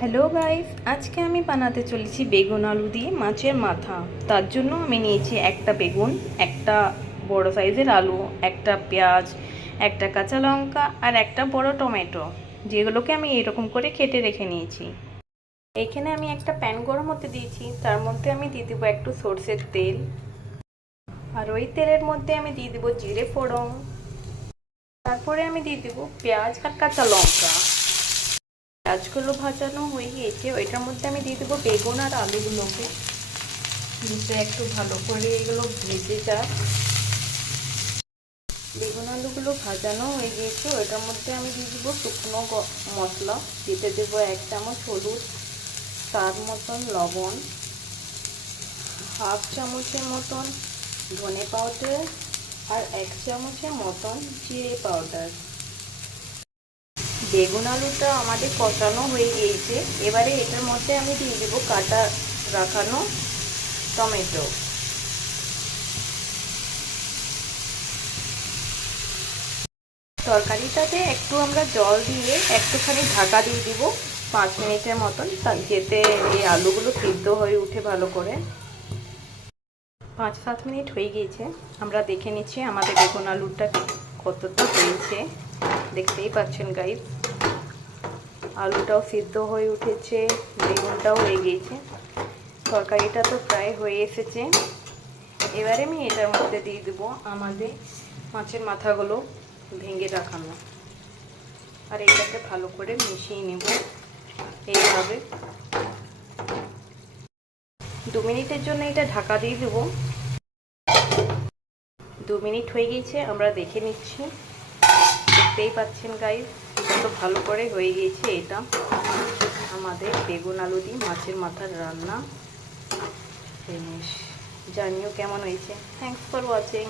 Hello guys, আজকে আমি বানাতে চলেছি বেগুন আলু দিয়ে মাছের মাথা। তার জন্য আমি নিয়েছি একটা বেগুন, একটা বড় সাইজের আলু, একটা পেঁয়াজ, একটা কাঁচা লঙ্কা আর একটা বড় টমেটো, যেগুলোকে আমি এরকম করে কেটে রেখে নিয়েছি। এখানে আমি একটা প্যান গরম হতে দিয়েছি, তার মধ্যে আমি দিয়ে দেবো একটু সরষের তেল, আর ওই তেলের মধ্যে আমি দিয়ে দেবো জিরে ফোড়ন। তারপরে আমি দিয়ে দেবো পেঁয়াজ আর কাঁচা লঙ্কা। পেঁয়াজগুলো ভাজানো হয়ে গিয়েছে, ওইটার মধ্যে আমি দিয়ে দেবো বেগুন আর আলুগুলোকে, দিতে একটু ভালো করে এগুলো ভেজে যাক। বেগুন আলুগুলো ভাজানো হয়ে গিয়েছে, ওইটার মধ্যে আমি দিয়ে দেবো শুকনো মশলা, দিতে দেবো 1 চামচ হলুদ, স্বাদ মতন লবণ, হাফ চামচের মতন ধনে পাউডার আর 1 চামচের মতন জিরে পাউডার। বেগুন আলুটা আমাদের কষানো হয়ে গিয়েছে, এবারে এটার মধ্যে আমি দিয়ে দেবো কাটা রাখানো টমেটো। তরকারিটাতে একটু আমরা জল দিয়ে একটুখানি ঢাকা দিয়ে দিব 5 মিনিটের মতন, যাতে এই আলুগুলো সিদ্ধ হয়ে উঠে ভালো করে। 5-7 মিনিট হয়ে গিয়েছে, আমরা দেখে নিচ্ছি আমাদের বেগুন আলুটা কতটা হয়েছে। দেখতেই পাচ্ছেন গাইস, আলুটাও সিদ্ধ হয়ে উঠেছে, বেগুনটাও হয়ে গিয়েছে, তরকারিটা তো প্রায় হয়ে এসেছে। এবারে আমি এটার মধ্যে দিয়ে দেবো আমাদের মাছের মাথাগুলো ভেঙে রাখানো, আর এটাকে ভালো করে মিশিয়ে নেব এইভাবে। 2 মিনিটের জন্য এটা ঢাকা দিয়ে দেবো। 2 মিনিট হয়ে গিয়েছে, আমরা দেখে নিচ্ছি। দেখতেই পাচ্ছেন গাইস, কত ভালো করে হয়ে গিয়েছে। এটা আমাদের বেগুন আলু দিয়ে মাছের মাথার রান্না ফিনিশ। জানিও কেমন হয়েছে। Thanks for watching.